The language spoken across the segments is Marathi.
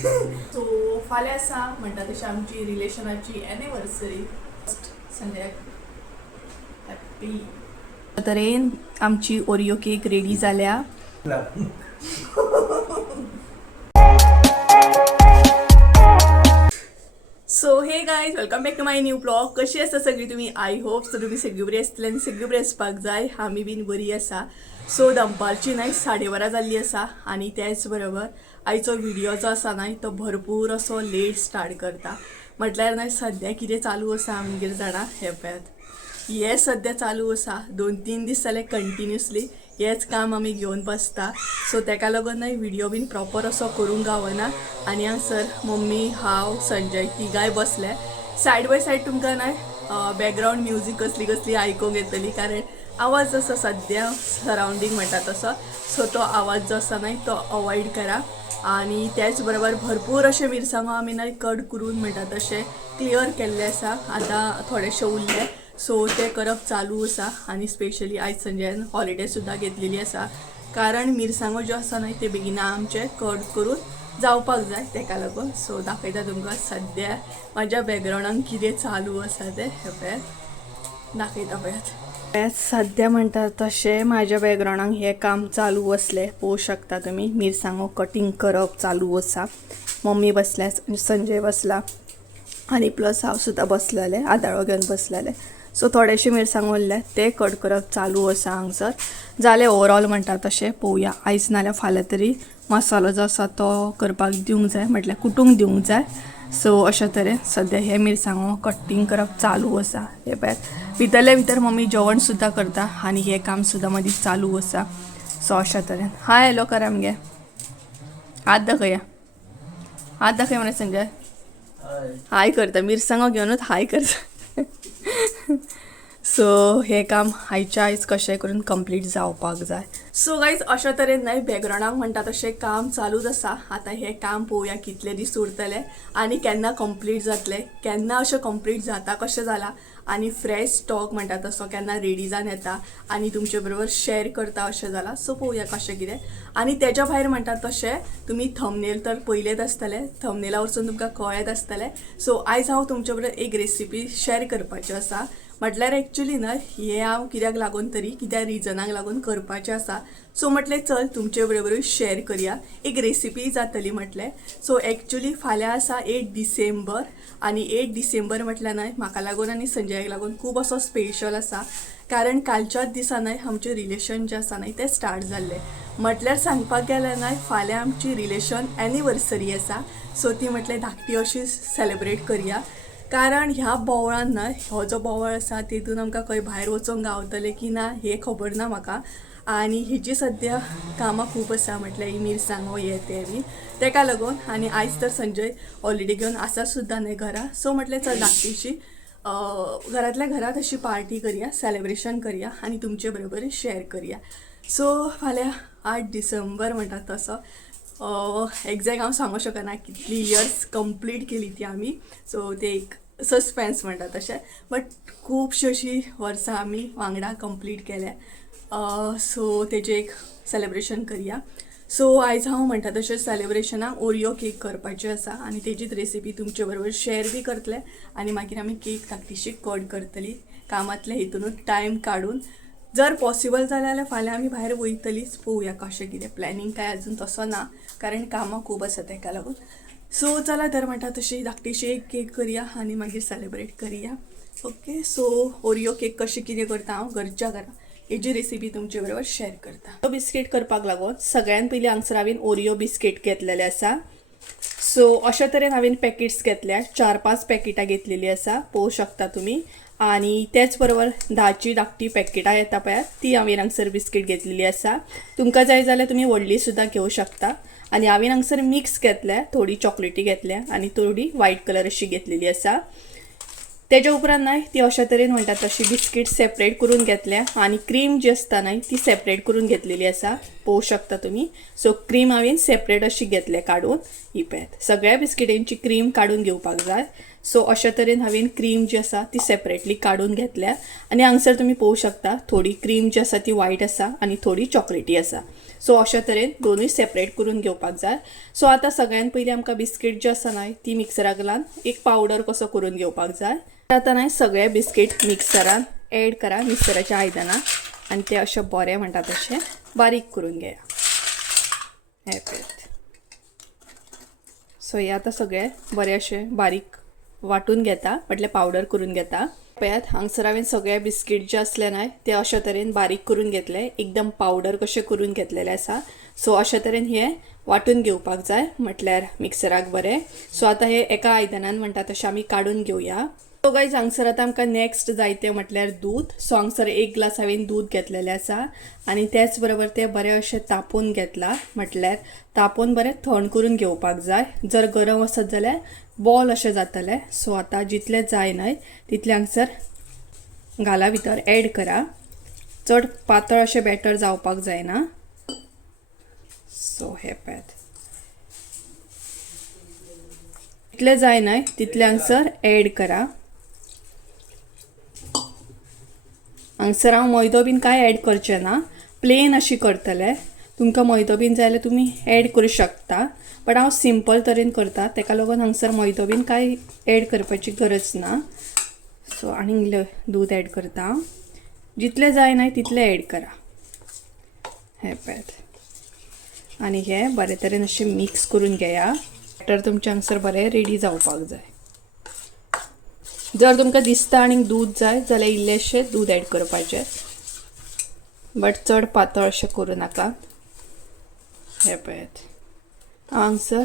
सो फाल्यां आसा म्हणटा तशी आमची रिलेशनाची एनिवर्सरी संडे हॅप्पी तरेन आमची ओरिओ केक रेडी जाल्या. So hey guys welcome back to my new blog. कशी आसा सगळी तुमी? आय होप सो तुमी सगळी बरी आसतली आनी सगळी बरी आसपाक जाय. आमी बीन बरी आसा. सो दनपारची न्हय 12:30 जाल्ली आसा आनी त्याच बरोबर आयचो व्हिडिओ जो आसा न्हय तो भरपूर असो लेट स्टार्ट करता. म्हटल्यार न्हय सद्या कितें चालू आसा आमगेर जाणा हे पळयात. हे सद्या चालू आसा 2-3 दीस जाले कंटिन्युअसली हेच काम आमी घेवन बसता. सो तेका लागून न्हय व्हिडिओ बीन प्रॉपर असो करूंक गावना. आनी हांगसर मम्मी हांव संजय तिगाय बसले. सायड बाय सायड तुमकां न्हय बॅकग्रावंड म्युजीक कसली कसली आयकूंक येतली कारण आवाज असो सद्या सरावंडींग म्हणटा तसो. सो तो आवाज जो आसा न्हय तो अवॉयड करा. आनी त्याच बरोबर भरपूर अशे मिरसांगो आमी न्हय कट करून म्हणटा तशें क्लियर केल्ले आसा. आतां थोडेशे उरले सो ते करप चालू आसा. आनी स्पेशली आयज संजयान हॉलिडे सुद्दां घेतलेली आसा कारण मिरसांगो ज्यो आसा न्हय ते बेगिना आमचे कट करून जावपाक जाय तेका लागून. सो दाखयता तुमकां सद्या म्हाज्या बॅकग्रावंडान कितें चालू आसा ते हे पळयात दाखयता पळयात. सद्या म्हणटा तशें म्हाज्या बॅकग्रावंडान हें काम चालू असलें पळोवंक शकता तुमी. मिरसांगो कटींग करप चालू आसा. मम्मी बसल्या संजय बसला आनी प्लस हांव सुद्दां बसलेलें आदाळो घेवन बसलेलें. सो थोडेशे मिरसांगो उरले ते कट करप चालू आसा हांगसर. जालें ओवरऑल म्हणटा तशें पळोवया. आयज नाल्यार फाल्यां तरी मसालो जो आसा तो करपाक दिवंक जाय म्हटल्यार कुटूंक दिवंक जाय. सो अशे तरेन सद्या हे मिरसांगो कटिंग करप चालू आसा. हे पळयात भितरले भितर मम्मी जेवण सुद्दां करता आनी हें काम सुद्दां मदीं चालू आसा. सो अशे तरेन हाय हॅलो करा मगे हात दाखया. हात दाखय मरे संजय. हाय करता मिरसांगो घेवनूच हाय करता. सो हे काम आयच्या आयज कशें करून कंप्लीट जावपाक जाय. सो गायज अशा तरेन न्हय बॅकग्रावंडाक म्हणटा तशें काम चालूच आसा. आतां हें काम पळोवया कितले दीस उरतले आनी केन्ना कंप्लीट जातलें. केन्ना अशें कंप्लीट जाता कशें जालां आनी फ्रेश स्टॉक म्हणटा तसो केन्ना रेडी जावन येता आनी तुमचे बरोबर शेअर करता अशें जालां. सो पळोवया कशें कितें. आनी तेच्या भायर म्हणटा तशें तुमी थंबनेल तर पयलेच आसतले. थंबनेला वचून तुमकां कळत आसतलें. सो आयज हांव तुमचे बरोबर एक रेसिपी शेअर करपाची आसा. म्हटल्यार एक्चुली न्हय हें हांव कित्याक लागून तरी कित्या रिजनाक लागून करपाचें आसा. सो म्हटलें चल तुमचे बरोबरूय शेअर करुया. एक रेसिपी जातली म्हटलें. सो एक्चुली फाल्यां आसा 8 डिसेंबर आनी 8 डिसेंबर म्हटल्यार न्हय म्हाका लागून आनी संजयाक लागून खूब असो स्पेशल आसा कारण कालच्याच दिसा न्हय आमचें रिलेशन जें आसा न्हय तें स्टार्ट जाल्लें. म्हटल्यार सांगपाक गेल्यार न्हय फाल्यां आमची रिलेशन एनिवर्सरी आसा. सो ती म्हटल्यार धाकटी अशी सेलेब्रेट करुया कारण ह्या बोवळान न्हय हो जो बोवळ आसा तितून आमकां खंय भायर वचोंक गावतलें की ना हें खबर ना म्हाका. आनी हिची सद्या कामां खूब आसा म्हटल्यार ही मिरसांगो हे ते बी तेका लागून. आनी आयज तर संजय हॉलिडे घेवन आसा सुद्दां न्हय घरा. सो म्हटलें चल धाकटीशी घरांतल्या घरांत अशी पार्टी करुया सेलेब्रेशन करुया आनी तुमचे बरोबर शेअर करुया. सो फाल्यां 8 डिसेंबर म्हणटा तसो एक्झॅक्ट हांव सांगूंक शकना कितली इयर्स कंप्लीट केली ती आमी. सो ते एक सस्पेन्स म्हणटा तशें बट खुबशी अशी वर्सां आमी वांगडा कंप्लीट केल्या. सो तेजें एक सेलेब्रेशन करुया. सो आयज हांव म्हणटा तशें सेलेब्रेशनाक ओरिओ केक करपाचें आसा आनी तेजीच रेसिपी तुमचे बरोबर शेअर बी करतलें आनी मागीर आमी केक धाकटीशी कट करतली कामांतले हितूनूच टायम काडून. जर पॉसिबल जालें जाल्यार फाल्यां आमी भायर वयतलीच. पळोवया कशें कितें. प्लॅनिंग काय अजून तसो ना कारण कामां खूब आसा तेका लागून. सो चला तर म्हणटा तशी धाकटीशी एक केक करुया आनी मागीर सेलेब्रेट करुया. ओके. सो ओरिओ केक कशें कितें करता हांव घरच्या घरा हेजी रेसिपी तुमचे बरोबर शेअर करता. बिस्कीट करपाक लागून सगळ्यान पयलीं हांगसर हांवें ओरिओ बिस्कीट घेतलेले आसा. सो अशा तरेन हांवें पॅकेट्स घेतल्या. 4-5 पॅकेटां घेतलेली आसा पळोवंक शकता तुमी. आनी त्याच बरोबर 10ची धाकटी पॅकेटां येता पळयात ती हांवें हांगसर बिस्कीट घेतलेली आसा. तुमकां जाय जाल्यार तुमी व्हडली सुद्दां घेवंक शकता. आनी हांवें हांगसर मिक्स घेतल्या. थोडी चॉकलेटी घेतल्या आनी थोडी व्हायट कलर अशी घेतलेली आसा. तेज्या उपरांत न्हय ती अशा तरेन म्हणटा तशी बिस्कीट सेपरेट करून घेतल्या आनी क्रीम जी आसता न्हय ती सेपरेट करून घेतलेली आसा पळोवंक शकता तुमी. सो क्रीम हांवें सेपरेट अशी घेतल्या काडून. ही पळयात सगळ्या बिस्किटांची क्रीम काडून घेवपाक जाय. सो अशा तरेन हांवें क्रीम जी आसा ती सेपरेटली काडून घेतल्या आनी हांगसर तुमी पळोवंक शकता थोडी क्रीम जी आसा ती व्हायट आसा आनी थोडी चॉकलेटी आसा. सो अशा तरेन दोनूय सेपरेट करून घेवपाक जाय. सो आतां सगळ्यान पयलीं आमकां बिस्कीट जी आसा न्हय ती मिक्सराक घालून एक पावडर कसो करून घेवपाक जाय. आतां न्हय सगळे बिस्कीट मिक्सरान एड करा मिक्सराच्या आयदनान आनी ते अशें बरें म्हणटा तशें बारीक करून घेया. हे पळयात. सो हे आतां सगळे बरे अशें बारीक वाटून घेता म्हटल्यार पावडर करून घेता. पळयात हांगसर हांवें सगळे बिस्कीट जे असले न्हय ते अशा तरेन बारीक करून घेतले, एकदम पावडर कशें करून घेतलेले आसा. सो अशा तरेन हे वाटून घेवपाक जाय म्हटल्यार मिक्सराक बरें. सो आतां हे एका आयदनान म्हणटा तशें आमी काडून घेवया. सो गायज हांगसर आतां आमकां नेक्स्ट जाय तें म्हटल्यार दूद. सो हांगसर 1 ग्लास हांवें दूद घेतलेलें आसा आनी त्याच बरोबर तें बरें अशें तापोवन घेतला म्हटल्यार तापोवन बरें थंड करून घेवपाक जाय. जर गरम आसत जाल्यार बॉल अशें जातलें. सो आतां जितलें जाय न्हय तितलें हांगसर घाला भितर एड करा. चड पातळ अशें बॅटर जावपाक जायना. सो हे पळयात जितलें जाय न्हय तितलें हांगसर एड करा. हांगसर हांव मैदो बीन कांय एड करचें ना, प्लेन अशी करतलें. तुमकां मैदो बीन जाय जाल्यार तुमी एड करूं शकता, बट हांव सिंपल तरेन करता तेका लागून हांगसर मैदो बीन कांय एड करपाची गरज ना. सो आनी इल्लें दूद एड करता. जितलें जाय न्हय तितलें एड करा. हे पळयात आनी हे बरे तरेन अशें मिक्स करून घेया. बॅटर तुमचें हांगसर बरें रेडी जावपाक जाय. जर तुमकां दिसता आनीक दूद जाय जाल्यार इल्लेशें दूद एड करपाचें, बट चड पातळ अशें करूं नाका. हे पळयात हांगसर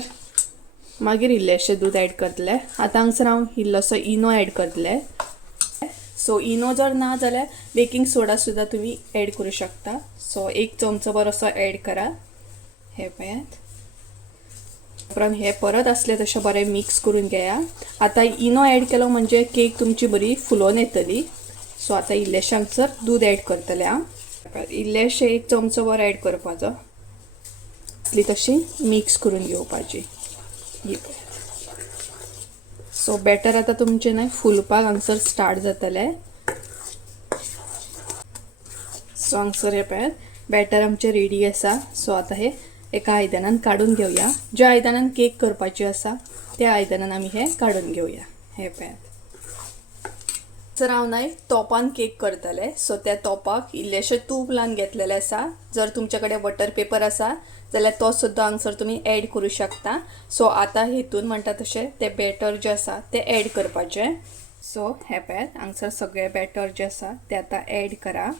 मागीर इल्लेशें दूद एड करतलें. आतां हांगसर हांव इल्लोसो इनो एड करतलें. सो इनो जर ना जाल्यार बेकिंग सोडा सुद्दां तुमी एड करूं शकता. सो 1 चमचो बरोसो एड करा. हे पळयात उपरांत हे परत असले तशें बरें मिक्स करून घेया. आतां इनो एड केलो म्हणजे केक तुमची बरी फुलोवन येतली. सो आतां इल्लेशें हांगसर दूद एड करतलें हांव. इल्लेशें 1 चमचो बरो एड करपाचो. असली तशी मिक्स करून घेवपाची. सो बॅटर आतां तुमचें न्हय फुलपाक हांगसर स्टार्ट जातलें. सो हांगसर हे पळयात बॅटर आमचें रेडी आसा. सो आतां हे एका आयदनान काडून घेवया. ज्या आयदनान केक करपाची आसा त्या आयदनान आमी हे काडून घेवया. हे पळयात जर हांव न्हय तोपान केक करतलें. सो त्या तोपाक इल्लेशें तूप लावन घेतलेलें आसा. जर तुमचे कडेन बटर पेपर आसा जाल्यार तो सुद्दां हांगसर तुमी एड करूं शकता. सो आतां हेतून म्हणटा तशें तें बॅटर जें आसा तें एड करपाचें. सो हे पळयात हांगसर सगळें बॅटर जें आसा तें आतां एड करा.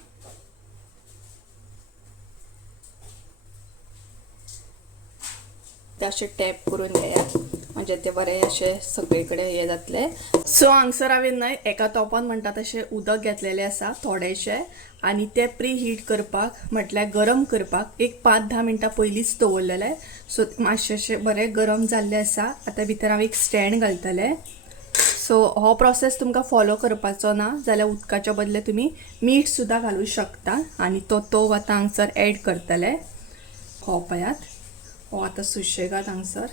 ते अशें टॅप करून घेया म्हणजे ते बरें अशें सगळे कडेन हे जातले. सो हांगसर हांवें न्हय एका तोपान म्हणटा तशें उदक घेतलेलें आसा थोडेशें आनी ते प्री हीट करपाक म्हटल्यार गरम करपाक एक 5-10 मिनटां पयलींच दवरलेलें. सो मातशें अशें बरें गरम जाल्लें आसा. आतां भितर हांव एक स्टँड घालतलें. सो हो प्रोसेस तुमकां फॉलो करपाचो ना जाल्यार उदकाच्या बदले तुमी मीठ सुद्दां घालूं शकता आनी तो तोप आतां हांगसर एड करतले. हो पळयात हो आतां सुशेगाद हांगसर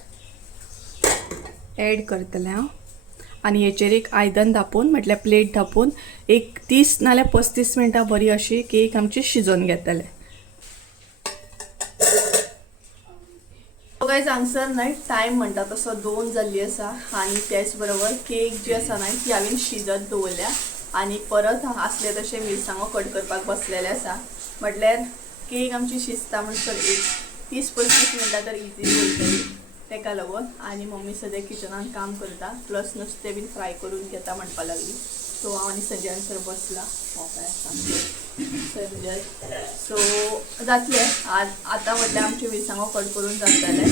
एड करतलें हांव आनी हेचेर एक आयदन धापून म्हटल्यार प्लेट धापून एक 30 नाल्यार 35 मिनटां बरी अशी केक आमची शिजोवन घेतले. गायज हांगसर न्हय टायम म्हणटा तसो 2 जाल्ली आसा आनी त्याच बरोबर केक जी आसा न्हय ती हांवें शिजत दवरल्या आनी परत आसले तशें मिरसांगो कट करपाक बसलेले आसा. म्हटल्यार केक आमची शिजता म्हणसर एक 30-35 मिनटां तर इजिली वयतली तेका लागून. आनी मम्मी सद्या किचनान काम करता प्लस नुस्तें बीन फ्राय करून घेता म्हणपा लागली. सो हांव आनी संजय हांगसर बसला. संजय सो जातलें आतां म्हटल्यार आमचे मिरसांगो कट करून जातले.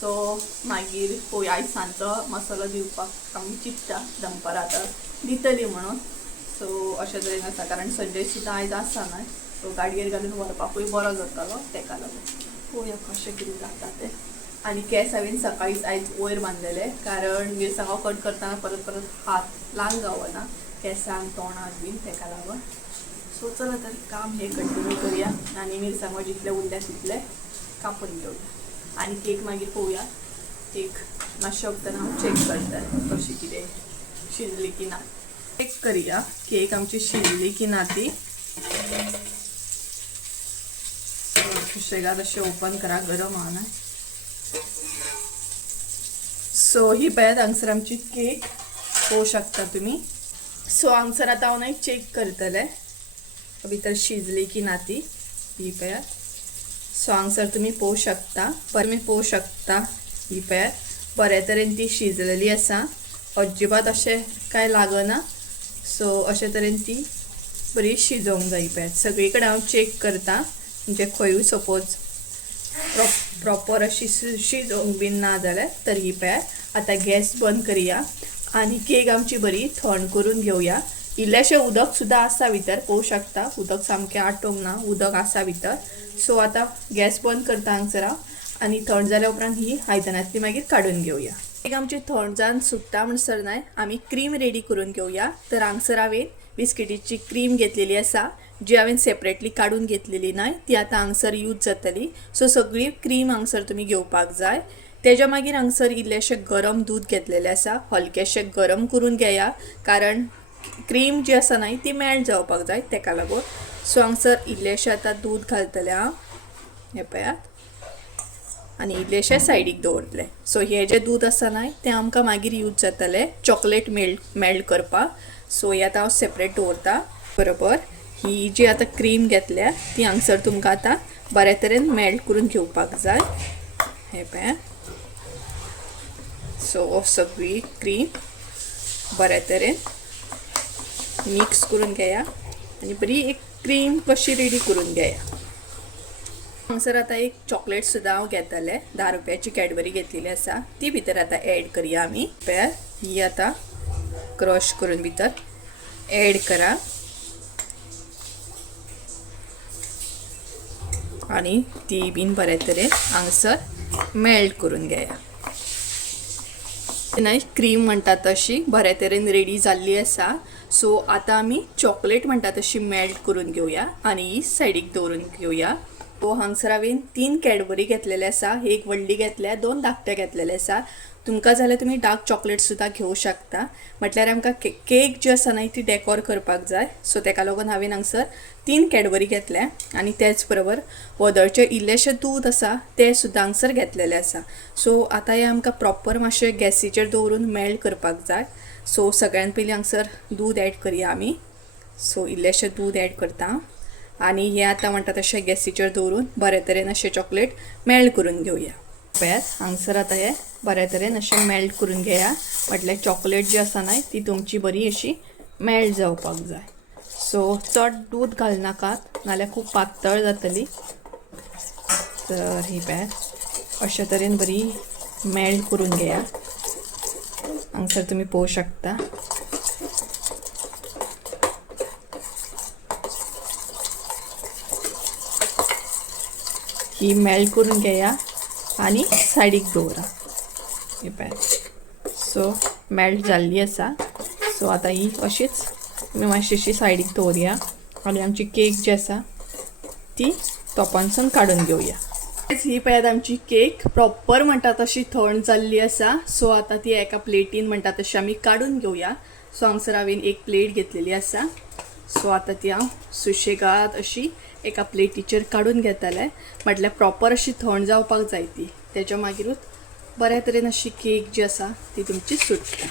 सो मागीर पळोवया आयज सांजचो मसालो दिवपाक आमी चिंतता दनपार आतां दितली म्हणून. सो अशें तरेन आसा कारण संजय सुद्दां आयज आसा न्हय सो गाडयेर घालून व्हरपाकूय बरो जातालो तेका लागून. पळोवया कशें कितें जाता तें. आनी केंस हांवें सकाळींच आयज वयर बांदलेले कारण मिरसांगो कट करतना परत परत हात लांग गावना केंसांक तोंडाक बीन तेका लागून. सो चला तर काम हे कंटिन्यू करुया आनी मिरसांगो जितले उरल्या तितले कापून घेवया आनी केक मागीर पळोवया. केक मातशें वगताना हांव चॅक करता कशी कितें शिजली की ना. चॅक करुया केक आमची शिजली की ना ती. सुशेगाद असे ओपन करा, गरम हा ना. सो ही पळयात हांगसर आमची केक पळोवं शकता तुम्ही. सो हांगसर आतां हांव चेक करतले भितर शिजली की ना ती. ही पळयात. सो हांगसर तुम्ही पळोवं शकता. तुम्ही पळोवं शकता ही पळयात बरे तरेन ती शिजलेली आसा. अजिबात अशें कांय लागना. सो अशे तरेन ती बरी शिजोवंक जाय. पळयात सगळी कडेन हांव चेक करता म्हणजे खंयूय सपोज प्रॉपर अशी शिजोवंक बीन ना जाल्यार तर ही पळयात. आतां गॅस बंद करुया आनी केक आमची बरी थंड करून घेवया. इल्लेशें उदक सुद्दां आसा भितर, पळोवं शकता. उदक सामकें आटोवंक ना, उदक आसा भितर. सो आतां गॅस बंद करता हांगसर हांव आनी थंड जाल्या उपरांत ही आयदनांतली मागीर काडून घेवया. केक आमची थंड जावन सुट्टा म्हणसर न्हय आमी क्रीम रेडी करून घेवया. तर हांगसर हांवें बिस्किटीची क्रीम घेतलेली आसा जी हांवें सेपरेटली काडून घेतलेली न्हय, ती आतां हांगसर यूज जातली. सो सगळी क्रीम हांगसर तुमी घेवपाक जाय. तेज्या मागीर हांगसर इल्लेशें गरम दूध घेतलेलें आसा. हलकेशें गरम करून घेया कारण क्रीम जी आसा न्हय ती मेल्ट जावपाक जाय तेका लागून. सो हांगसर इल्लेशें आतां दूध घालतलें हांव. हे पळयात आनी इल्लेशें सायडीक दवरतलें. सो हे जें दूध आसा न्हय तें आमकां मागीर यूज जातलें चॉकलेट मेल्ट करपाक. सो हे आतां हांव सेपरेट दवरता. बरोबर ही जी आतां क्रीम घेतल्या ती हांगसर तुमकां आतां बरे तरेन मेल्ट करून घेवपाक जाय. हे पळयात. सो सगळी क्रीम बरे तरेन मिक्स करून घेया आनी बरी एक क्रीम कशी रेडी करून घेया. हांगसर आतां एक चॉकलेट सुद्दां हांव घेतलें. 10 रुपयाची कॅडबरी घेतलेली आसा ती भितर आतां एड करया आमी. पळयात ही आतां क्रश करून भितर एड करा आनी ती बीन बरे तरेन हांगसर मेल्ट करून घेया. न्हय क्रीम म्हणटा तशी बरे तरेन रेडी जाल्ली आसा. सो आतां आमी चॉकलेट म्हणटा तशी मेल्ट करून घेवया आनी ही सायडीक दवरून घेवया. तो हांगसर हांवें 3 कॅडबरी घेतलेले आसा. एक व्हडली घेतल्या, 2 धाकटे घेतलेले आसा. तुमकां जाल्यार तुमी डार्क चॉकलेट सुद्दां घेवं शकता. म्हटल्यार आमकां केक जी आसा न्हय ती डॅकोर करपाक जाय. सो तेका लागून हांवें हांगसर 3 कॅडबरी घेतल्या आनी त्याच बरोबर वदळचें इल्लेशें दूद आसा तें सुद्दां हांगसर घेतलेलें आसा. सो आतां हें आमकां प्रॉपर मातशें गॅसीचेर दवरून मेल्ट करपाक जाय. सो सगळ्यान पयलीं हांगसर दूद एड करया आमी. सो इल्लेशें दूद एड करता आनी हें आतां म्हणटा तशें गॅसीचेर दवरून बरे तरेन अशें चॉकलेट मेल्ट करून घेवया. पळयात हांगसर आतां हें बरे तरेन अशें मेल्ट करून घेया. म्हटल्यार चॉकलेट जी आसा न्हय ती तुमची बरी अशी मेल्ट जावपाक जाय. सो चड दूद घालनाकात नाल्यार खूब पातळ जातली. तर ही पळयात अशे तरेन बरी मेल्ट करून घेया. हांगसर तुमी पळोवं शकता. ही मेल्ट करून घेया आनी सायडीक दवरा. हे पळयात सो मेल्ट जाल्ली आसा. सो आतां ही अशीच तुमी मातशी सायडीक दवरया आनी आमची केक जी आसा ती तोपानसून काडून घेवया. ही पळयात आमची केक प्रॉपर म्हणटा तशी थंड जाल्ली आसा. सो आतां ती एका प्लेटीन म्हणटा तशी आमी काडून घेवया. सो हांगसर हांवें एक प्लेट घेतलेली आसा. सो आतां ती हांव सुशेगाद अशी एका प्लेटीचेर काडून घेतलें. म्हटल्यार प्रॉपर अशी थंड जावपाक जाय ती. तेच्या मागीरूच बऱ्या तरेन अशी केक जी आसा ती तुमची सुट्टा.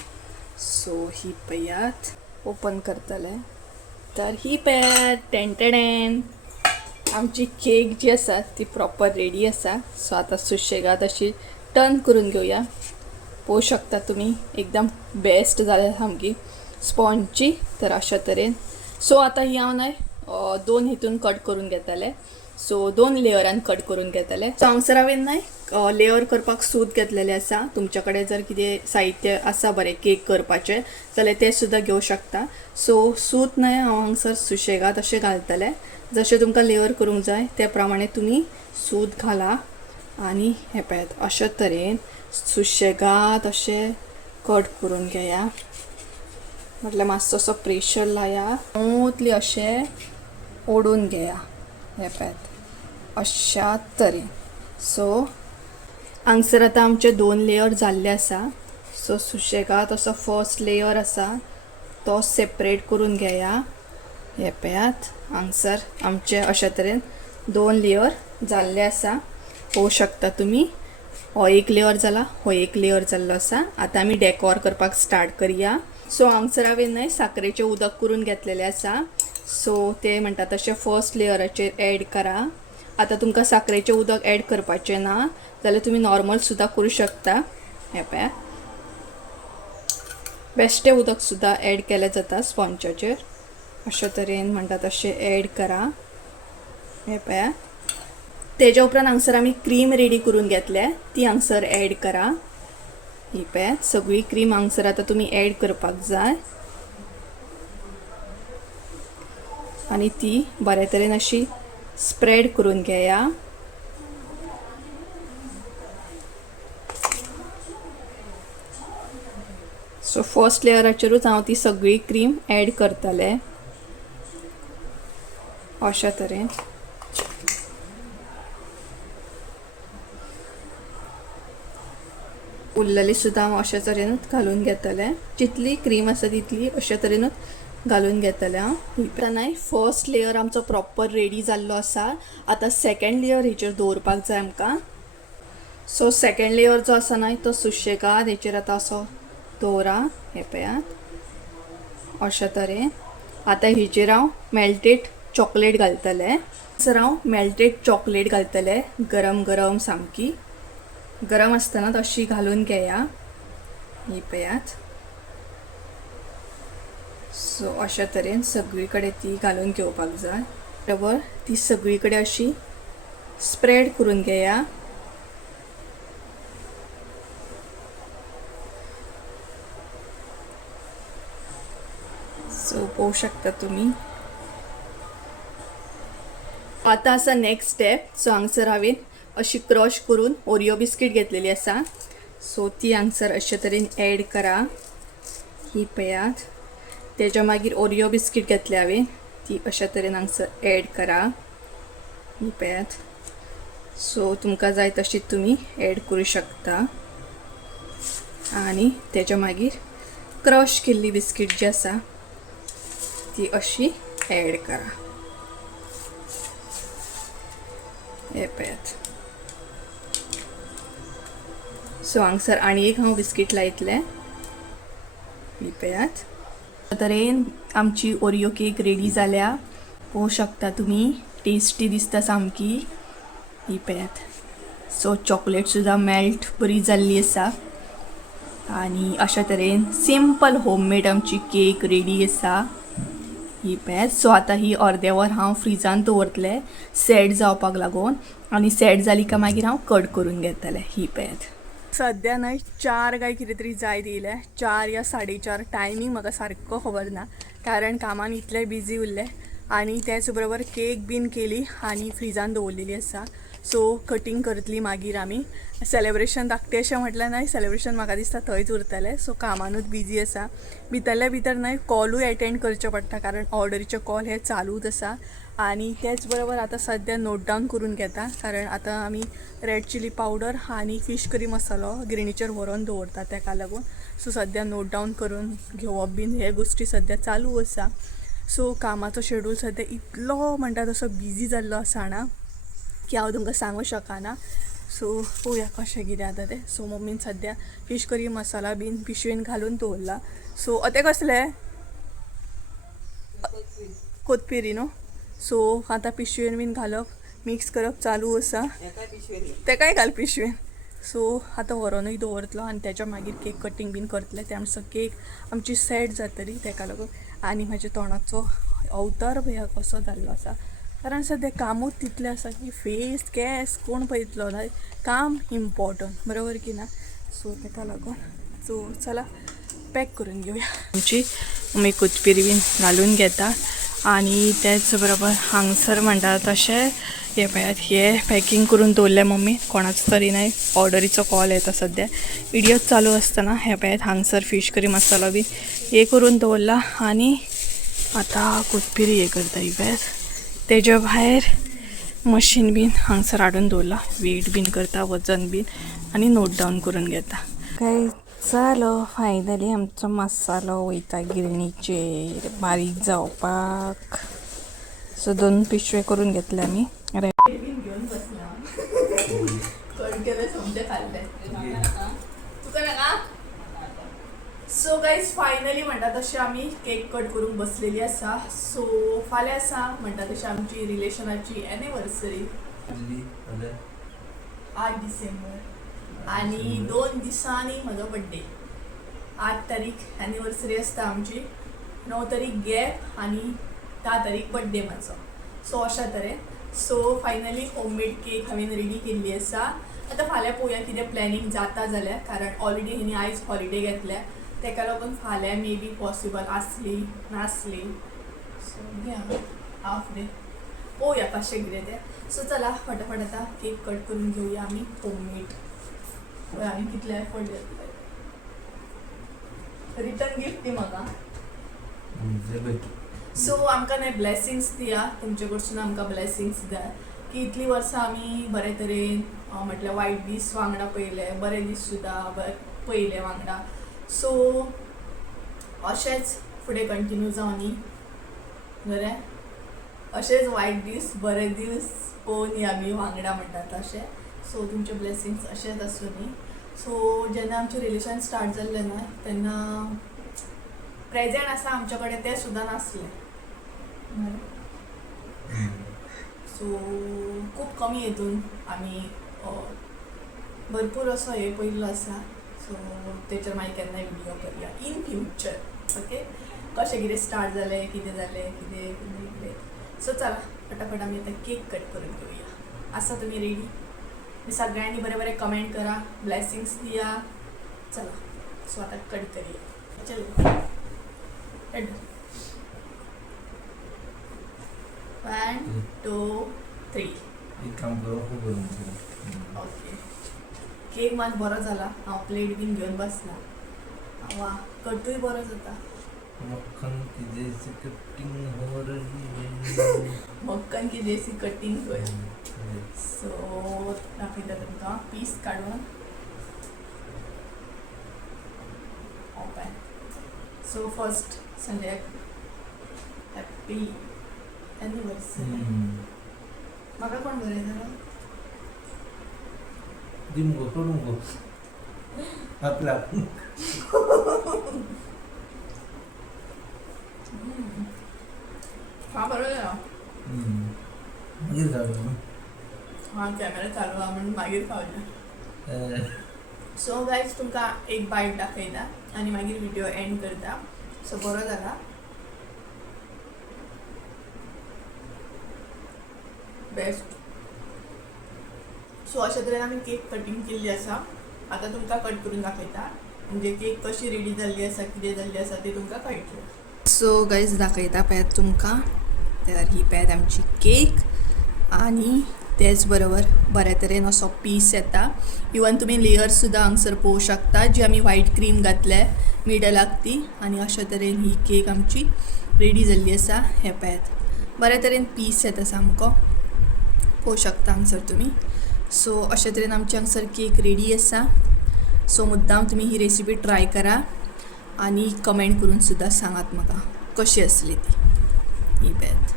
सो ही पळयात ओपन करतलें. तर ही पळयात टेंटेडेन आमची केक जी आसा ती प्रॉपर रेडी आसा. सो आतां सुशेगाद अशी टर्न करून घेवया. पळोवं शकता तुमी एकदम बेस्ट जाल्या सामकी स्पॉन्जी. तर अशा तरेन सो आतां ही हांव न्हय 2 हितून कट करून घेतलें. सो 2 लेयरान कट करून घेतलें. सो हांगसर हांवें न्हय लेयर करपाक सूत घेतलेलें आसा. तुमच्या कडेन जर कितें साहित्य आसा बरें केक करपाचें जाल्यार तें सुद्दां घेवं शकता. सो सूत न्हय हांव हांगसर सुशेगाद अशें घालतलें. जशें तुमकां लेयर करूंक जाय त्या प्रमाणे तुमी सूत घाला आनी हे पळयात अशे तरेन सुशेगाद अशें कट करून घेया. म्हटल्यार मातसो असो प्रेशर लाया स्मूथली अशें ओडून घेया. हे पळयात अशा तरेन. सो हांगसर आतां आमचे 2 लेयर जाल्ले आसा. सो सुशेगाद असो फर्स्ट लेयर आसा तो सेपरेट करून घेया. हे पळयात हांगसर आमचे अशा तरेन 2 लेयर जाल्ले आसा पळोवंक शकता तुमी. हो एक लेयर जाला, हो एक लेयर जाल्लो आसा. आता आमी डेकोर करपाक स्टार्ट करूया. सो हांगसर हांवें न्हय साखरेचें उदक करून घेतलेलें आसा. सो ते म्हणटा तशें फर्स्ट लेयराचेर एड करा. आता तुमकां साखरेचें उदक एड करपाचें ना जाल्यार तुमी नॉर्मल सुद्दां करूं शकता. हे पळया, बेश्टें उदक सुद्दां एड केलें जाता स्पॉन्जाचेर. अशा तरेन म्हणटा तशें एड करा. हे पळया, तेज्या उपरांत हांगसर आमी क्रीम रेडी करून घेतल्या, ती हांगसर एड करा. ही पळया, सगळी क्रीम हांगसर आतां तुमी एड करपाक जाय आनी ती बऱ्या तरेन अशी स्प्रेड करून घेया. सो फर्स्ट लेयराचेरूच हांव ती सगळी क्रीम एड करतले अशा तरेन. उरलेली सुद्दां हांव अशा तरेनूच घालून घेतले. जितली क्रीम आसा तितली अशा तरेनूच घालून घेतले हांव. ही फर्स्ट लेयर आमचो प्रॉपर रेडी जाल्लो आसा. आता सेकंड लेयर हेचेर दवरपाक जाय आमकां. सो सेकंड लेयर जो आसा न्हय तो सुशेगाद हेचेर आतां असो दवरा. हे पळयात अशा तरेन. आता हेचेर हांव मेल्टेड चॉकलेट घालतले. सर हांव मेल्टेड चॉकलेट घालतले. गरम गरम सामकी गरम आसतना तशी घालून घेया. ही पळयात. सो अशा तरेन सगळी कडेन ती घालून घेवपाक जाय. बरोबर ती सगळी कडेन अशी स्प्रेड करून घेया. सो पळोवंक शकता तुमी. आता आसा नेक्स्ट स्टेप. सो हांगसर हांवें अशी क्रश करून ओरियो बिस्कीट घेतलेली आसा. सो ती हांगसर अशा तरेन एड करा. ही पळयात. तेज्या मागीर ओरियो बिस्कीट घेतले हांवें, ती अशा तरेन हांगसर एड करा. ही पळयात. सो तुमकां जाय तशी तुमी एड करूं शकता. आनी तेज्या मागीर क्रश केल्ली बिस्कीट जी आसा ती अशी एड करा. हे पळयात. सो हांगसर आनी एक हांव बिस्कीट लायतले. ही पळयात. तरेन आमची ओरियो केक रेडी जाल्या. पळोवंक शकता तुमी. टेस्टी दिसता सामकी. ही पळयात. सो चॉकलेट सुद्दां मेल्ट बरी जाल्ली आसा. आनी अशा तरेन सिंपल होममेड आमची केक रेडी आसा. ही पळयात. सो आतां ही अर्दे वर हांव फ्रिजान दवरतले सेट जावपाक लागून. आनी सेट जाली काय मागीर हांव कट करून घेतले. ही पळयात. सद्या न्हय 4 काय कितें तरी जाय दिले. 4 या 4:30 टायमींग म्हाका सारको खबर ना, कारण कामान इतले बिजी उरले. आनी त्याच बरोबर केक बीन केली आनी फ्रिजान दवरलेली आसा. सो कटींग करतली मागीर आमी. सेलेब्रेशन धाकटें अशें म्हटल्यार न्हय सेलेब्रेशन म्हाका दिसता थंयच उरतलें. सो कामानूच बिजी आसा. भितरल्या भितर न्हय कॉलूय अटेंड करचे पडटा, कारण ऑर्डरीचे कॉल हे चालूच आसा. आनी तेच बरोबर आता सद्या नोट डावन करून घेता, कारण आता आमी रेड चिली पावडर आनी फिश करी मसालो गिरणीचेर व्हरून दवरता तेका लागून. सो सद्या नोट डावन करून घेवप बीन हे गोश्टी सद्या चालू आसा. सो कामाचो शेड्यूल सद्या इतलो म्हणटा तसो बिजी जाल्लो आसा ना की हांव तुमकां सांगूं शकना. सो पळोवया कशें कितें आतां तें. सो मम्मीन सद्या फिश करी मसाला बीन पिशवेन घालून दवरला. सो ते कसले कोथमिरी न्हू. सो आतां पिशवेन बीन घालप मिक्स करप चालू आसा. तेकाय घाल पिशवेन. सो आतां व्हरोनूय दवरतलो आनी तेच्या मागीर केक कटींग बीन करतले. ते आमचो केक आमची सेट जातली तेका लागून. आनी म्हाज्या तोंडाचो अवतार भया कसो जाल्लो आसा, कारण सद्या कामूच तितलें आसा की फेस केस कोण पळयतलो ना. काम इम्पॉर्टंट बरोबर की ना. सो तेका लागून सो चला पॅक करून घेवया. आमची मम्मी कोथमिरी बीन घालून घेता. आनी तेच बरोबर हांगसर म्हणटा तशें हे पळयात हे पॅकिंग करून दवरलें मम्मी. कोणाचो तरी नाही ऑर्डरीचो कॉल येता सद्या. व्हिडिओ चालू आसतना हे पळयात हांगसर फिश करी मसालो बी हे करून दवरला. आनी आतां कोथमिरी हे करता. ही पळयात. तेज्या भायर मशीन बीन हांगसर हाडून दवरला. वेट बीन करता, वजन बीन आनी नोट डावन करून घेता. काय जालो फायनली आमचो मसालो वयता गिरणीचेर बारीक जावपाक. सो 2 पिशवे करून घेतले आमी. रेडी बीन घेवन काढून बसला कट केलं समजे खाल्लंय तुका ना. सो गाईज फायनली म्हणटा तशी आम्ही केक कट करून बसलेली असा. सो फाल्यां आसा म्हणटा तशी आमची रिलेशनाची एनिवर्सरी 8 डिसेंबर आणि 2 दिसांनी म्हजो बड्डे. 8 तारीख एनिवर्सरी आसता आमची, 9 तारीख गॅप आणि 10 तारीख बड्डे म्हाजो. सो अशा तरेन. सो फायनली होममेड केक हांवें रेडी केल्ली आसा. आतां फाल्यां पळोवया कितें प्लॅनिंग जाता जाल्यार, कारण ऑलरेडी हेणी आयज हॉलिडे घेतल्या, तेका लागून फाल्यां मे बी पॉसिबल आसली नासली. सो घ्या हाफ डे पळोवया कशें कितें तें. सो चला फटाफट आतां केक कट करून घेवया आमी होममेड. पळय आमी कितले एफर्ट घेतले. रिटर्न गिफ्ट दी म्हाका. सो आमकां न्हय ब्लेसिंग्स दिया, तुमचे कडसून आमकां ब्लेसिंग्स जाय की इतलीं वर्सां आमी बरे तरेन म्हटल्यार वायट दीस वांगडा पयले, बरे दीस सुद्दां पयले वांगडा. सो अशेंच फुडें कंटिन्यू जावं न्ही बरें. अशेंच वायट दीस बरे दीस पळोवन न्ही आमी वांगडा म्हणटात तशें. सो तुमचे ब्लेसिंग्स अशेंच आसूं न्ही. सो जेन्ना आमचें रिलेशन स्टार्ट जाल्लें न्हय तेन्ना प्रेजेंट आसा आमचे कडेन तें सुद्दां नासलें. सो खूब कमी हेतून आमी भरपूर असो हे पयल्लो आसा. सो तेचेर मागीर केन्नाय व्हिडियो करया इन फ्युचर. ओके कशें कितें स्टार्ट जालें, कितें जालें, कितें कितें कितें. सो चला फटाफट आमी आतां केक कट करून घेवया. आसा तुमी रेडी? सगळ्यांनी बरें बरें कमेंट करा, ब्लेसिंग्स दिया. चला सो आतां कट करया. चलो 1 2 3. ओके केक मात बरो जाला. हांव प्लेट बीन घेवन बसला. वा कटूय बरो जाता. मक्खन की देसी कटिंग पळय. सो दाखयता तुमकां पीस काडून. Open. So first Sunday happy anniversary. म्हाका कोण बरें जालो दिमगो सोडून गो आपला हा बरो जालो. मागीर जालो हा कॅमेरा चालू आहा म्हणून मागीर खावलें. सो गायज तुमकां एक बायट दाखयता आनी मागीर व्हिडिओ एंड करता. सो बरो जाला. बेस्ट. सो अशा तरेन आमी केक कटींग केल्ली आसा. आतां तुमकां कट करून दाखयता म्हणजे केक कशी रेडी जाल्ली आसा, कितें जाल्ली आसा तें तुमकां कळटलें. सो गायज दाखयता पळयात तुमकां. तर ही पळयात आमची केक आनी तेच बरोबर बऱ्या तरेन असो पीस येता. इवन तुमी लेयर सुद्दां हांगसर पळोवंक शकता जी आमी व्हायट क्रीम घातल्या मिडलाक ती. आनी अशा तरेन ही केक आमची रेडी जाल्ली आसा. हे पळयात बऱ्या तरेन पीस येता सामको पळोवंक शकता हांगसर तुमी. सो अशा तरेन आमची हांगसर केक रेडी आसा. सो मुद्दाम तुमी ही रेसिपी ट्राय करा आनी कमेंट करून सुद्दां सांगात म्हाका कशी आसली ती. ही पळयात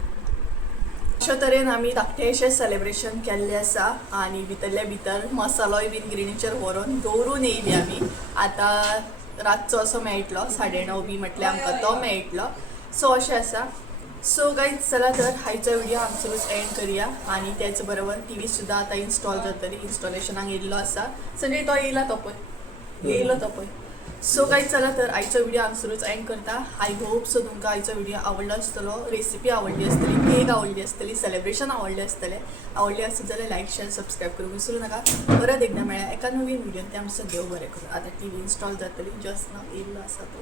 अशा तरेन आमी धाकटेशें सेलिब्रेशन केल्लें आसा. आनी भितरल्या भितर मसालोय बीन ग्रिनीचेर व्हरून दवरून येयली आमी. आतां रातचो असो मेळटलो 9:30 बी म्हटल्यार आमकां तो मेळटलो. सो अशें आसा. सो गायज चला तर आयचो व्हिडिओ हांगसरूच एंड करया. आनी तेच बरोबर टी व्ही सुद्दां आतां इन्स्टॉल जातली. इन्स्टॉलेशनाक येयल्लो आसा. संजय तो येयला तो पळय येयलो तो पळय. सो गायज चला तर आयचो व्हिडिओ हांगसरूच एंड करता. आय होप सो तुमकां आयचो व्हिडिओ आवडलो आसतलो. रेसिपी आवडली आसतली, केक आवडली आसतली, सेलिब्रेशन आवडलें आसतलें. आवडली आसत जाल्यार लायक शेअर सबस्क्रायब करूंक विसरू नाका. परत एकदां मेळ्या एका नवीन व्हिडिओन. तें आमचो देव बरें करूं. आतां टी व्ही इन्स्टॉल जातली. जस्ट नाव येयल्लो आसा तो.